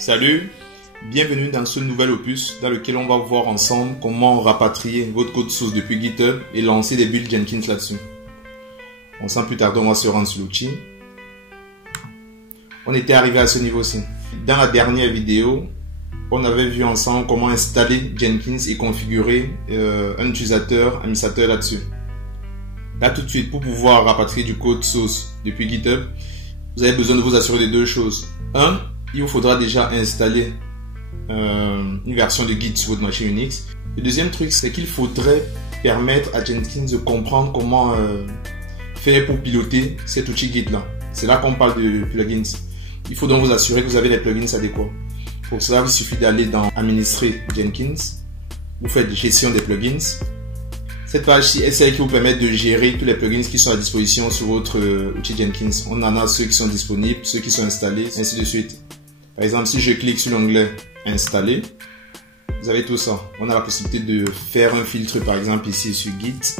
Salut, bienvenue dans ce nouvel opus dans lequel on va voir ensemble comment rapatrier votre code source depuis GitHub et lancer des builds Jenkins là-dessus. Sans plus tarder, on va se rendre sur l'outil. On était arrivé à ce niveau-ci. Dans la dernière vidéo, on avait vu ensemble comment installer Jenkins et configurer un utilisateur administrateur là-dessus. Là tout de suite, pour pouvoir rapatrier du code source depuis GitHub, vous avez besoin de vous assurer de deux choses. Un, il vous faudra déjà installer une version de Git sur votre machine Unix. Le deuxième truc, c'est qu'il faudrait permettre à Jenkins de comprendre comment faire pour piloter cet outil Git là. C'est là qu'on parle de plugins. Il faut donc vous assurer que vous avez les plugins adéquats. Pour cela, il suffit d'aller dans Administrer Jenkins. Vous faites Gestion des plugins. Cette page-ci est celle qui vous permet de gérer tous les plugins qui sont à disposition sur votre outil Jenkins. On en a ceux qui sont disponibles, ceux qui sont installés, ainsi de suite. Par exemple, si je clique sur l'onglet Installer, vous avez tout ça. On a la possibilité de faire un filtre, par exemple ici sur Git.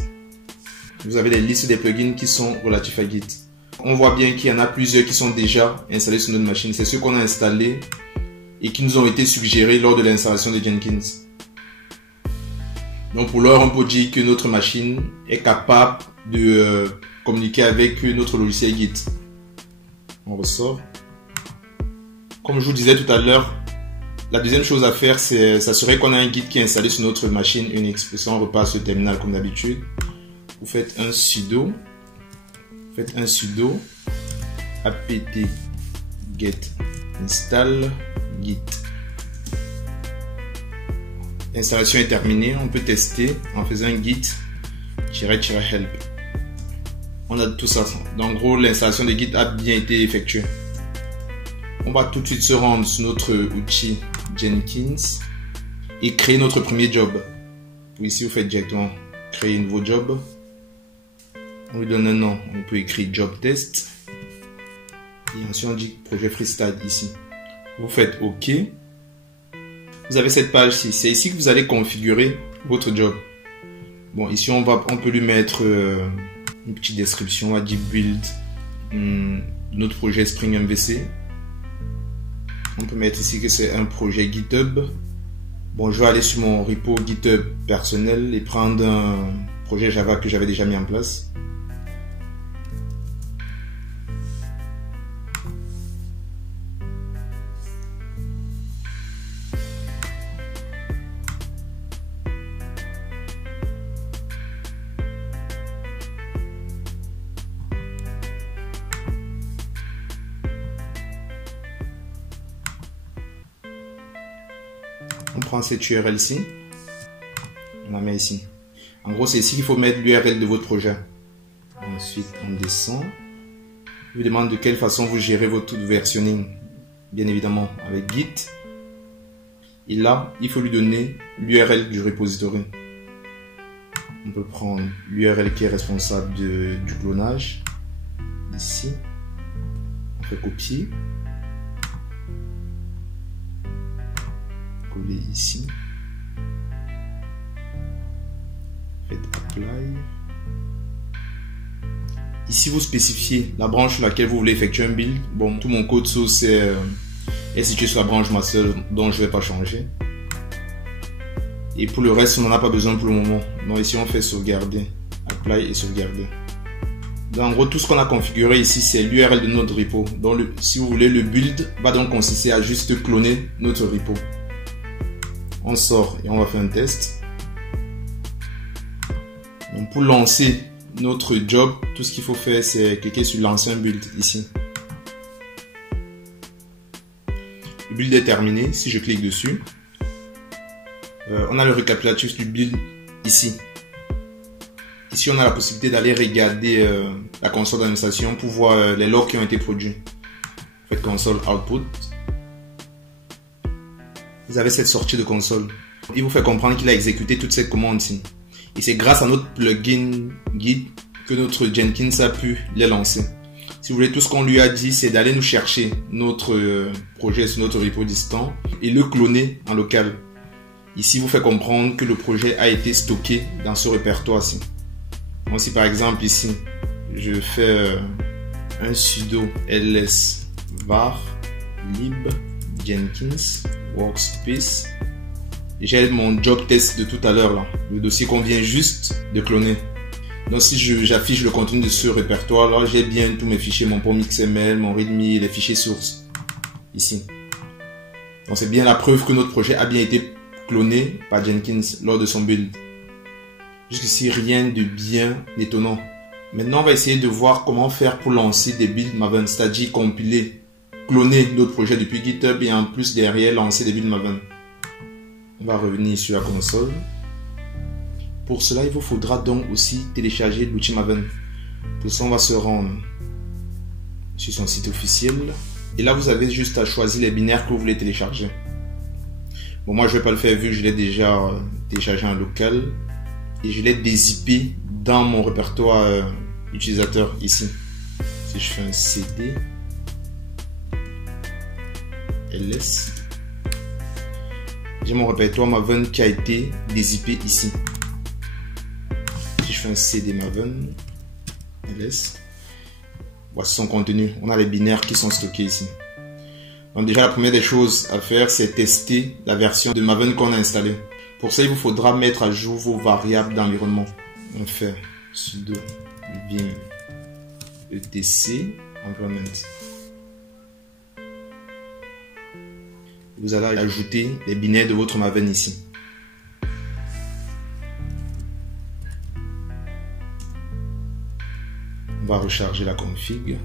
Vous avez les listes des plugins qui sont relatifs à Git. On voit bien qu'il y en a plusieurs qui sont déjà installés sur notre machine. C'est ceux qu'on a installés et qui nous ont été suggérés lors de l'installation de Jenkins. Donc pour l'heure, on peut dire que notre machine est capable de communiquer avec notre logiciel Git. On ressort. Comme je vous disais tout à l'heure, la deuxième chose à faire, c'est s'assurer qu'on a un Git qui est installé sur notre machine Unix. Pour ça, on repasse au terminal comme d'habitude. Vous faites un sudo apt get install git. L'installation est terminée. On peut tester en faisant un git-help. On a tout ça. En gros, l'installation de Git a bien été effectuée. On va tout de suite se rendre sur notre outil Jenkins et créer notre premier job. Ici, vous faites directement créer un nouveau job. On lui donne un nom. On peut écrire job test. Et ensuite, on dit projet freestyle ici. Vous faites OK. Vous avez cette page-ci. C'est ici que vous allez configurer votre job. Bon, ici, on peut lui mettre une petite description. On va dire build notre projet Spring MVC. On peut mettre ici que c'est un projet GitHub. Bon, je vais aller sur mon repo GitHub personnel et prendre un projet Java que j'avais déjà mis en place. On prend cette URL-ci, on la met ici. En gros, c'est ici qu'il faut mettre l'URL de votre projet. Ensuite, on descend. Il vous demande de quelle façon vous gérez votre versionning. Bien évidemment, avec Git. Et là, il faut lui donner l'URL du repository. On peut prendre l'URL qui est responsable du clonage. Ici. On fait copier. Coller ici. Faites apply. Ici vous spécifiez la branche sur laquelle vous voulez effectuer un build. Bon, tout mon code source est situé sur la branche master, dont je ne vais pas changer. Et pour le reste, on n'en a pas besoin pour le moment. Donc ici on fait sauvegarder, apply et sauvegarder. Donc, en gros, tout ce qu'on a configuré ici, c'est l'URL de notre repo. Donc si vous voulez, le build va donc consister à juste cloner notre repo. On sort et on va faire un test. Donc pour lancer notre job, tout ce qu'il faut faire, c'est cliquer sur lancer un build ici. Le build est terminé. Si je clique dessus, on a le récapitulatif du build ici. Ici, on a la possibilité d'aller regarder la console d'administration pour voir les logs qui ont été produits. Faites console output. Vous avez cette sortie de console. Il vous fait comprendre qu'il a exécuté toute cette commande-ci. Et c'est grâce à notre plugin Git que notre Jenkins a pu les lancer. Si vous voulez, tout ce qu'on lui a dit, c'est d'aller nous chercher notre projet sur notre repo distant et le cloner en local. Ici, vous fait comprendre que le projet a été stocké dans ce répertoire-ci. Donc, si par exemple ici, je fais un sudo ls var lib Jenkins Workspace. J'ai mon job test de tout à l'heure là, le dossier qu'on vient juste de cloner. Donc si j'affiche le contenu de ce répertoire là, j'ai bien tous mes fichiers, mon POM XML, mon README, les fichiers sources ici. Donc c'est bien la preuve que notre projet a bien été cloné par Jenkins lors de son build. Jusqu'ici, rien de bien étonnant. Maintenant, on va essayer de voir comment faire pour lancer des builds Maven, c'est-à-dire compiler, cloner notre projet depuis GitHub et en plus derrière lancer des builds Maven. On va revenir sur la console. Pour cela, il vous faudra donc aussi télécharger l'outil Maven. Pour ça, on va se rendre sur son site officiel. Et là, vous avez juste à choisir les binaires que vous voulez télécharger. Bon, moi, je ne vais pas le faire vu que je l'ai déjà téléchargé en local. Et je l'ai dézippé dans mon répertoire utilisateur ici. Si je fais un CD ls, j'ai mon répertoire Maven qui a été dézippé ici. Si je fais un CD Maven ls, voici son contenu. On a les binaires qui sont stockés ici. Donc déjà, la première des choses à faire, c'est tester la version de Maven qu'on a installée. Pour ça, il vous faudra mettre à jour vos variables d'environnement. On fait sudo vim etc environment. Vous allez ajouter les binaires de votre Maven ici. On va recharger la config.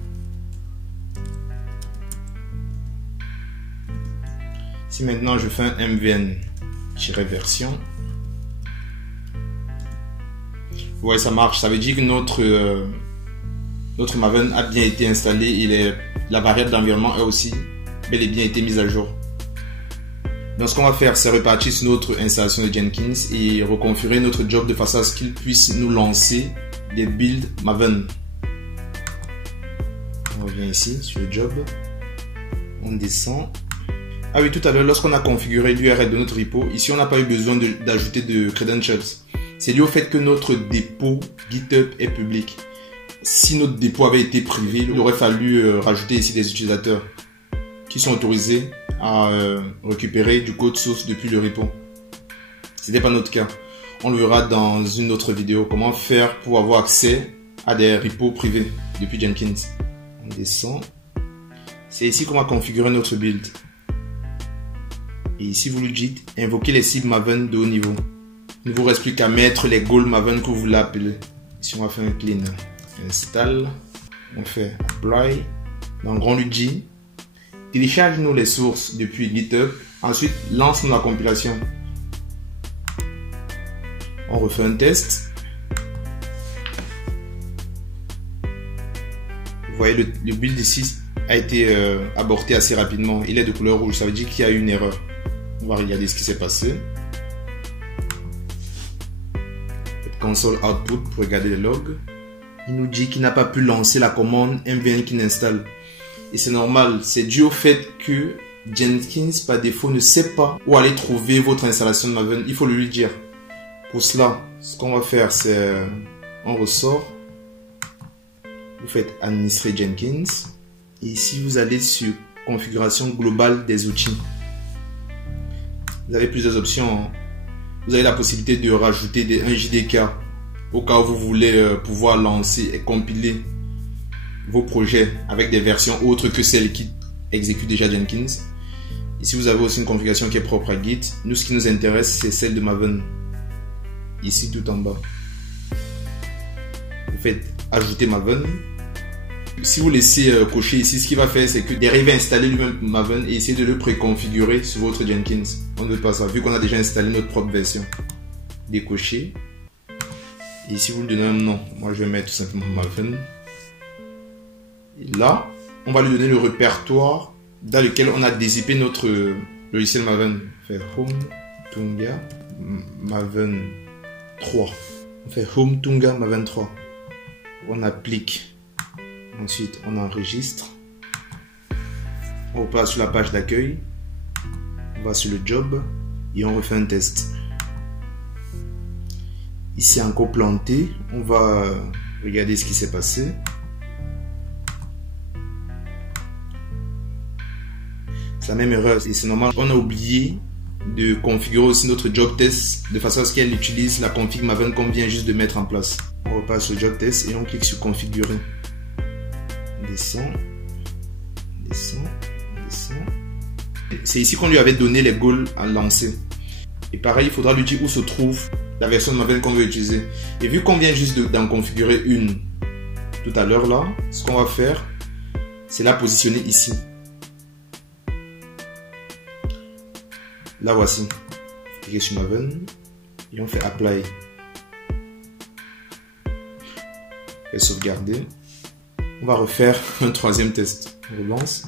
Si maintenant je fais un mvn-version, ouais, ça marche. Ça veut dire que notre Maven a bien été installé et la variable d'environnement a aussi bel et bien été mise à jour. Donc ce qu'on va faire, c'est repartir sur notre installation de Jenkins et reconfigurer notre job de façon à ce qu'il puisse nous lancer des builds Maven. On revient ici sur le job, on descend. Ah oui, tout à l'heure, lorsqu'on a configuré l'URL de notre repo, ici on n'a pas eu besoin d'ajouter de credentials. C'est lié au fait que notre dépôt GitHub est public. Si notre dépôt avait été privé, il aurait fallu rajouter ici des utilisateurs qui sont autorisés à récupérer du code source depuis le repo. Ce n'était pas notre cas. On le verra dans une autre vidéo, comment faire pour avoir accès à des repos privés depuis Jenkins. On descend. C'est ici qu'on va configurer notre build. Et ici, vous lui dites invoquer les cibles Maven de haut niveau. Il ne vous reste plus qu'à mettre les goals Maven que vous voulez appeler. Ici, on va faire un clean install. On fait apply. Donc, on lui dit télécharge-nous les sources depuis GitHub. Ensuite, lance-nous la compilation. On refait un test. Vous voyez, le build ici a été aborté assez rapidement. Il est de couleur rouge. Ça veut dire qu'il y a eu une erreur. On va regarder ce qui s'est passé. Console output pour regarder les logs. Il nous dit qu'il n'a pas pu lancer la commande mvn qu'il installe. Et c'est normal, c'est dû au fait que Jenkins par défaut ne sait pas où aller trouver votre installation de Maven. Il faut le lui dire. Pour cela, ce qu'on va faire, c'est on ressort. Vous faites administrer Jenkins. Et ici, vous allez sur configuration globale des outils. Vous avez plusieurs options. Vous avez la possibilité de rajouter un JDK au cas où vous voulez pouvoir lancer et compiler vos projets avec des versions autres que celles qui exécutent déjà Jenkins. Ici, vous avez aussi une configuration qui est propre à Git. Nous, ce qui nous intéresse, c'est celle de Maven. Ici, tout en bas. Vous faites ajouter Maven. Si vous laissez cocher ici, ce qu'il va faire, c'est que derrière, il va installer lui-même Maven et essayer de le préconfigurer sur votre Jenkins. On ne veut pas ça, vu qu'on a déjà installé notre propre version. Décocher. Et ici, vous lui donnez un nom. Moi, je vais mettre tout simplement Maven. Et là, on va lui donner le répertoire dans lequel on a dézippé notre logiciel Maven. On fait Home Tunga Maven 3. On fait Home Tunga Maven 3. On applique. Ensuite, on enregistre. On repasse sur la page d'accueil. On va sur le job et on refait un test. Ici, encore planté. On va regarder ce qui s'est passé. C'est la même erreur et c'est normal. On a oublié de configurer aussi notre job test de façon à ce qu'elle utilise la config Maven qu'on vient juste de mettre en place. On repasse au job test et on clique sur configurer. Descend. C'est ici qu'on lui avait donné les goals à lancer. Et pareil, il faudra lui dire où se trouve la version de Maven qu'on veut utiliser. Et vu qu'on vient juste d'en configurer une tout à l'heure là, ce qu'on va faire, c'est la positionner ici. La voici. Cliquez sur Maven et on fait Apply. Et sauvegarder. On va refaire un troisième test. On relance.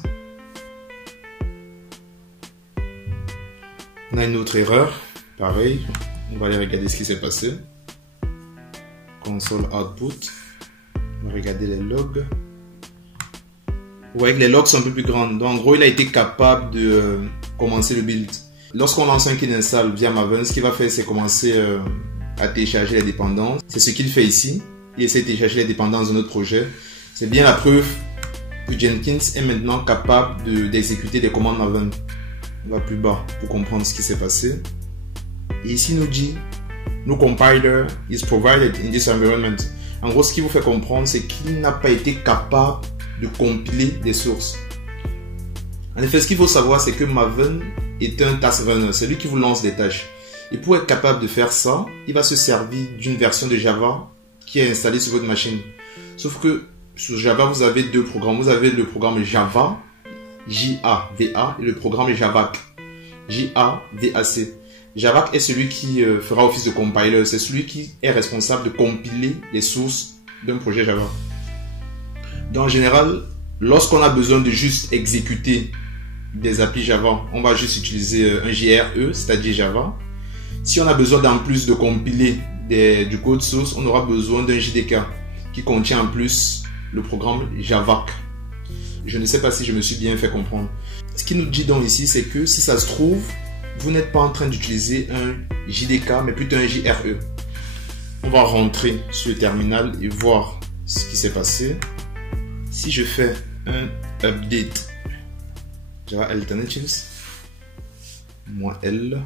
On a une autre erreur. Pareil, on va aller regarder ce qui s'est passé. Console Output. On va regarder les logs. Vous voyez que les logs sont un peu plus grands. Donc en gros, il a été capable de commencer le build. Lorsqu'on lance un kit install via Maven, ce qu'il va faire, c'est commencer à télécharger les dépendances. C'est ce qu'il fait ici. Il essaie de télécharger les dépendances de notre projet. C'est bien la preuve que Jenkins est maintenant capable d'exécuter des commandes Maven. On va plus bas pour comprendre ce qui s'est passé. Et ici, il nous dit No compiler is provided in this environment. En gros, ce qu'il vous fait comprendre, c'est qu'il n'a pas été capable de compiler des sources. En effet, ce qu'il faut savoir, c'est que Maven est un task runner. C'est lui qui vous lance des tâches. Et pour être capable de faire ça, il va se servir d'une version de Java qui est installée sur votre machine. Sauf que sur Java, vous avez deux programmes. Vous avez le programme Java, J-A-V-A, et le programme Javac, J-A-V-A-C. Javac est celui qui fera office de compiler. C'est celui qui est responsable de compiler les sources d'un projet Java. Donc en général, lorsqu'on a besoin de juste exécuter des applis Java, on va juste utiliser un JRE, c'est-à-dire Java. Si on a besoin d'en plus de compiler du code source, on aura besoin d'un JDK qui contient en plus le programme Javac. Je ne sais pas si je me suis bien fait comprendre. Ce qu'il nous dit donc ici, c'est que si ça se trouve, vous n'êtes pas en train d'utiliser un JDK, mais plutôt un JRE. On va rentrer sur le terminal et voir ce qui s'est passé. Si je fais un update Java Alternatives, -L,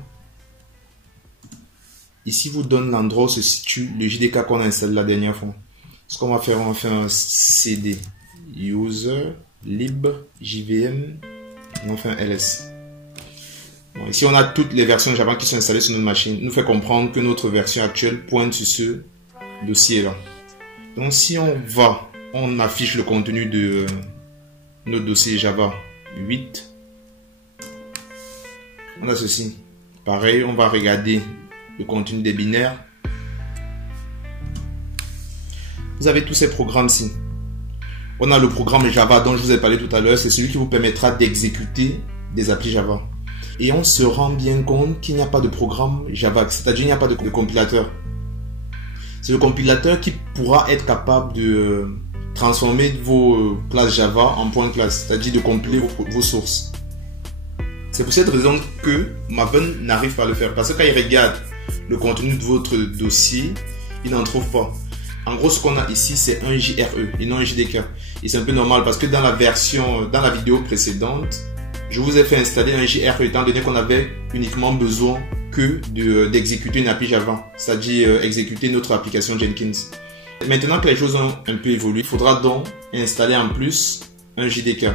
ici vous donne l'endroit où se situe le JDK qu'on a installé la dernière fois. Ce qu'on va faire, on va faire un cd user lib jvm et on fait un ls. Bon, ici on a toutes les versions Java qui sont installées sur notre machine. Il nous fait comprendre que notre version actuelle pointe sur ce dossier là. Donc si on affiche le contenu de notre dossier Java 8, on a ceci. Pareil, on va regarder le contenu des binaires. Vous avez tous ces programmes-ci. On a le programme Java dont je vous ai parlé tout à l'heure. C'est celui qui vous permettra d'exécuter des applis Java. Et on se rend bien compte qu'il n'y a pas de programme Java. C'est-à-dire qu'il n'y a pas de compilateur. C'est le compilateur qui pourra être capable de transformer vos classes Java en point classe. C'est-à-dire de compiler vos sources. C'est pour cette raison que Maven n'arrive pas à le faire. Parce que quand il regarde le contenu de votre dossier, il n'en trouve pas. En gros, ce qu'on a ici, c'est un JRE et non un JDK. Et c'est un peu normal parce que dans la vidéo précédente, je vous ai fait installer un JRE étant donné qu'on avait uniquement besoin que d'exécuter une appli Java, c'est-à-dire exécuter notre application Jenkins. Maintenant que les choses ont un peu évolué, il faudra donc installer en plus un JDK,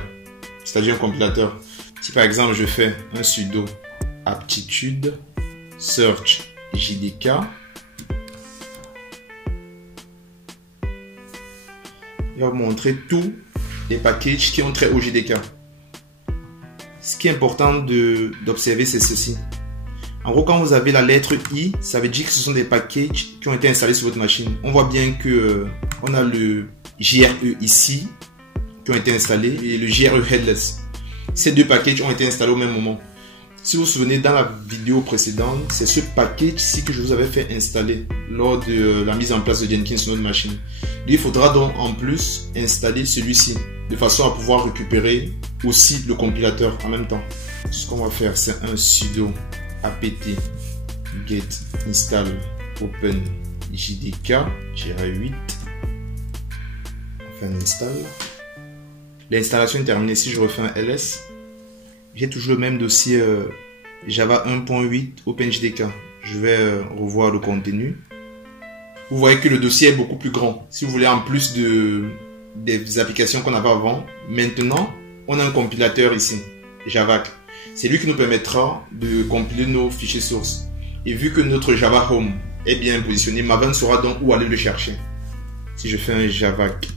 c'est-à-dire un compilateur. Si par exemple je fais un sudo aptitude search JDK, il va vous montrer tous les packages qui ont trait au JDK. Ce qui est important d'observer, c'est ceci. En gros, quand vous avez la lettre I, ça veut dire que ce sont des packages qui ont été installés sur votre machine. On voit bien que on a le JRE ici qui ont été installés et le JRE headless. Ces deux packages ont été installés au même moment. Si vous vous souvenez, dans la vidéo précédente, c'est ce package-ci que je vous avais fait installer lors de la mise en place de Jenkins sur notre machine. Il faudra donc en plus installer celui-ci de façon à pouvoir récupérer aussi le compilateur en même temps. Ce qu'on va faire, c'est un sudo apt get install open jdk-8. On fait un install. L'installation est terminée. Si je refais un ls j'ai toujours le même dossier Java 1.8 OpenJDK. Je vais revoir le contenu. Vous voyez que le dossier est beaucoup plus grand. Si vous voulez, en plus des applications qu'on avait avant, maintenant, on a un compilateur ici, Javac. C'est lui qui nous permettra de compiler nos fichiers sources. Et vu que notre Java Home est bien positionné, Maven saura donc où aller le chercher. Si je fais un Javac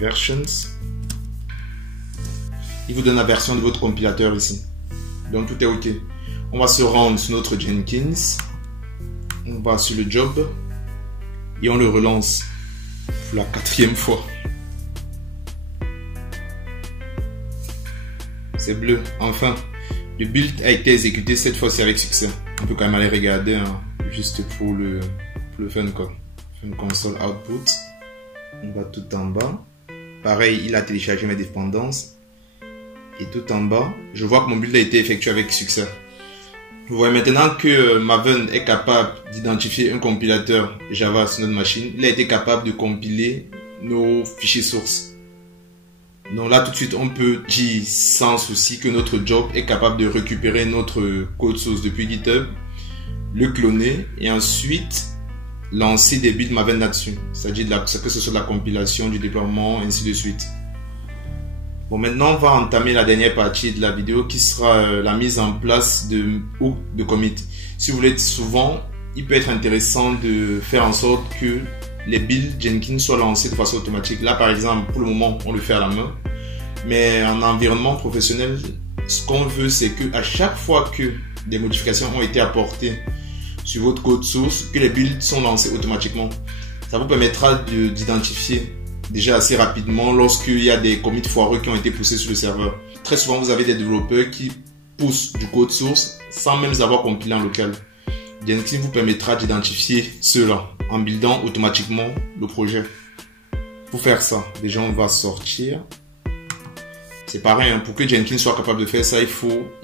Versions, il vous donne la version de votre compilateur ici. Donc tout est OK. On va se rendre sur notre Jenkins. On va sur le job. Et on le relance pour la 4e fois. C'est bleu. Enfin, le build a été exécuté cette fois-ci avec succès. On peut quand même aller regarder, hein, juste pour le fun, quoi. Fun console output. On va tout en bas. Pareil, il a téléchargé mes dépendances. Et tout en bas, je vois que mon build a été effectué avec succès. Vous voyez maintenant que Maven est capable d'identifier un compilateur Java sur notre machine. Il a été capable de compiler nos fichiers sources. Donc là, tout de suite, on peut dire sans souci que notre job est capable de récupérer notre code source depuis GitHub, le cloner et ensuite lancer des builds Maven là-dessus. C'est-à-dire que ce soit la compilation, du déploiement, ainsi de suite. Bon, maintenant, on va entamer la dernière partie de la vidéo qui sera la mise en place de hook de commit. Si vous voulez, souvent, il peut être intéressant de faire en sorte que les builds Jenkins soient lancés de façon automatique. Là, par exemple, pour le moment, on le fait à la main. Mais en environnement professionnel, ce qu'on veut, c'est que à chaque fois que des modifications ont été apportées sur votre code source, que les builds sont lancés automatiquement. Ça vous permettra d'identifier déjà assez rapidement lorsqu'il y a des commits foireux qui ont été poussés sur le serveur. Très souvent, vous avez des développeurs qui poussent du code source sans même avoir compilé en local. Jenkins vous permettra d'identifier cela en buildant automatiquement le projet. Pour faire ça, déjà on va sortir. C'est pareil, hein, pour que Jenkins soit capable de faire ça, il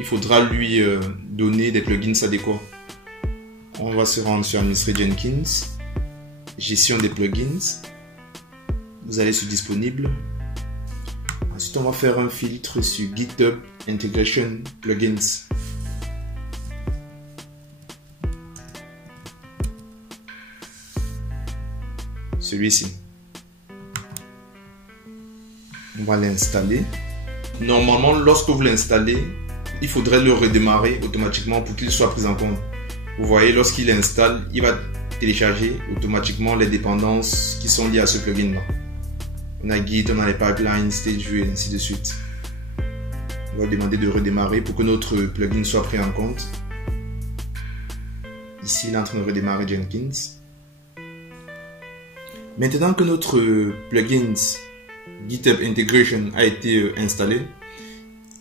faudra lui donner des plugins adéquats. On va se rendre sur Administrer Jenkins, Gestion des plugins. Vous allez sur Disponible. Ensuite, on va faire un filtre sur GitHub Integration Plugins. Celui-ci. On va l'installer. Normalement, lorsque vous l'installez, il faudrait le redémarrer automatiquement pour qu'il soit pris en compte. Vous voyez, lorsqu'il installe, il va télécharger automatiquement les dépendances qui sont liées à ce plugin-là. On a Git, on a les pipelines, StageView et ainsi de suite. On va demander de redémarrer pour que notre plugin soit pris en compte. Ici, il est en train de redémarrer Jenkins. Maintenant que notre plugin GitHub Integration a été installé,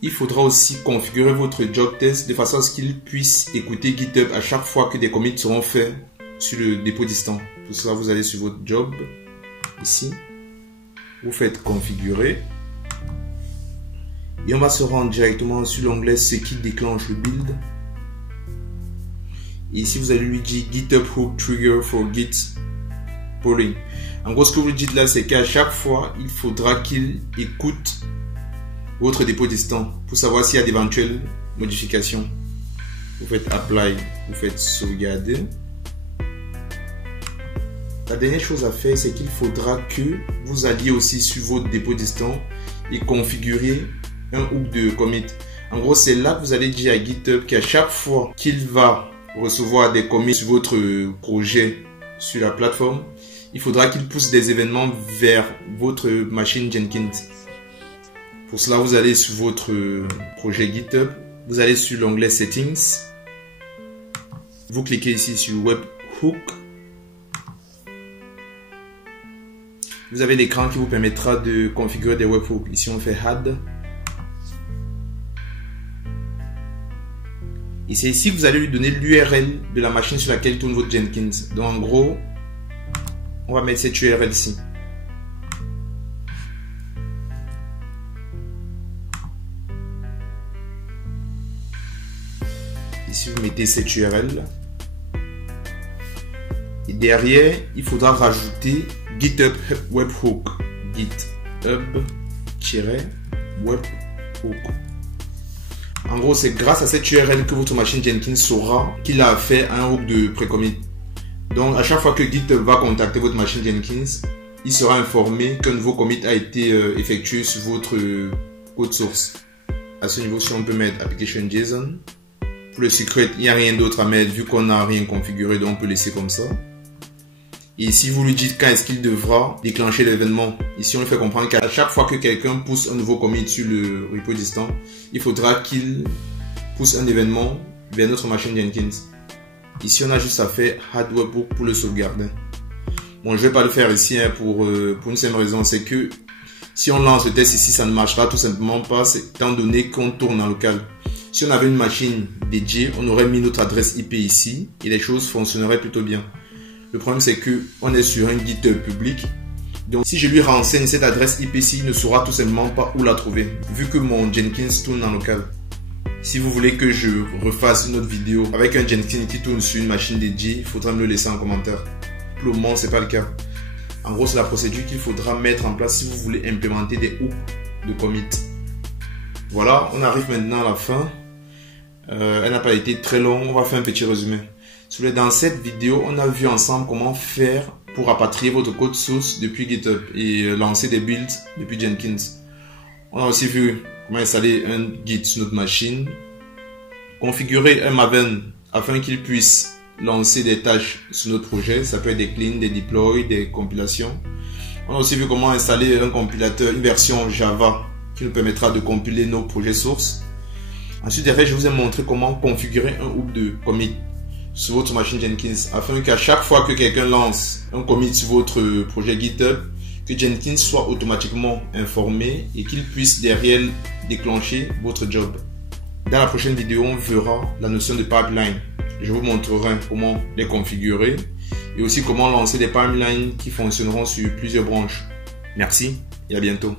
il faudra aussi configurer votre job test de façon à ce qu'il puisse écouter GitHub à chaque fois que des commits seront faits sur le dépôt distant. Pour cela, vous allez sur votre job, ici. Vous faites configurer et on va se rendre directement sur l'onglet ce qui déclenche le build. Et ici vous allez lui dire GitHub Hook Trigger for Git Polling. En gros, ce que vous dites là, c'est qu'à chaque fois il faudra qu'il écoute votre dépôt distant pour savoir s'il y a d'éventuelles modifications. Vous faites Apply, vous faites sauvegarder. La dernière chose à faire, c'est qu'il faudra que vous alliez aussi sur votre dépôt distant et configurer un hook de commit. En gros, c'est là que vous allez dire à GitHub qu'à chaque fois qu'il va recevoir des commits sur votre projet sur la plateforme, il faudra qu'il pousse des événements vers votre machine Jenkins. Pour cela, vous allez sur votre projet GitHub, vous allez sur l'onglet Settings, vous cliquez ici sur Webhook. Vous avez l'écran qui vous permettra de configurer des webhooks. Ici, on fait Add. Et c'est ici que vous allez lui donner l'URL de la machine sur laquelle tourne votre Jenkins. Donc, en gros, on va mettre cette URL-ci. Ici, vous mettez cette URL. Et derrière, il faudra rajouter GitHub Webhook. GitHub-Webhook. En gros, c'est grâce à cette URL que votre machine Jenkins saura qu'il a fait un hook de pré-commit. Donc, à chaque fois que Git va contacter votre machine Jenkins, il sera informé qu'un nouveau commit a été effectué sur votre code source. À ce niveau, si on peut mettre application.json. Pour le secret, il n'y a rien d'autre à mettre vu qu'on n'a rien configuré, donc on peut laisser comme ça. Et si vous lui dites quand est-ce qu'il devra déclencher l'événement, ici on lui fait comprendre qu'à chaque fois que quelqu'un pousse un nouveau commit sur le repo distant, il faudra qu'il pousse un événement vers notre machine Jenkins. Ici on a juste à faire add webhook pour le sauvegarder. Bon, je vais pas le faire ici pour une simple raison, c'est que si on lance le test ici, ça ne marchera tout simplement pas, étant donné qu'on tourne en local. Si on avait une machine dédiée, on aurait mis notre adresse IP ici et les choses fonctionneraient plutôt bien. Le problème, c'est que on est sur un GitHub public. Donc, si je lui renseigne cette adresse IP ici, il ne saura tout simplement pas où la trouver, vu que mon Jenkins tourne en local. Si vous voulez que je refasse une autre vidéo avec un Jenkins qui tourne sur une machine dédiée, il faudra me le laisser en commentaire. Pour le moment, c'est pas le cas. En gros, c'est la procédure qu'il faudra mettre en place si vous voulez implémenter des hooks de commit. Voilà, on arrive maintenant à la fin. Elle n'a pas été très longue, on va faire un petit résumé. Dans cette vidéo, on a vu ensemble comment faire pour rapatrier votre code source depuis GitHub et lancer des builds depuis Jenkins. On a aussi vu comment installer un Git sur notre machine, configurer un Maven afin qu'il puisse lancer des tâches sur notre projet. Ça peut être des cleans, des deploys, des compilations. On a aussi vu comment installer un compilateur, une version Java qui nous permettra de compiler nos projets sources. Ensuite, derrière, je vous ai montré comment configurer un hook de commit sur votre machine Jenkins afin qu'à chaque fois que quelqu'un lance un commit sur votre projet GitHub, que Jenkins soit automatiquement informé et qu'il puisse derrière déclencher votre job. Dans la prochaine vidéo, on verra la notion de pipeline. Je vous montrerai comment les configurer et aussi comment lancer des pipelines qui fonctionneront sur plusieurs branches. Merci et à bientôt.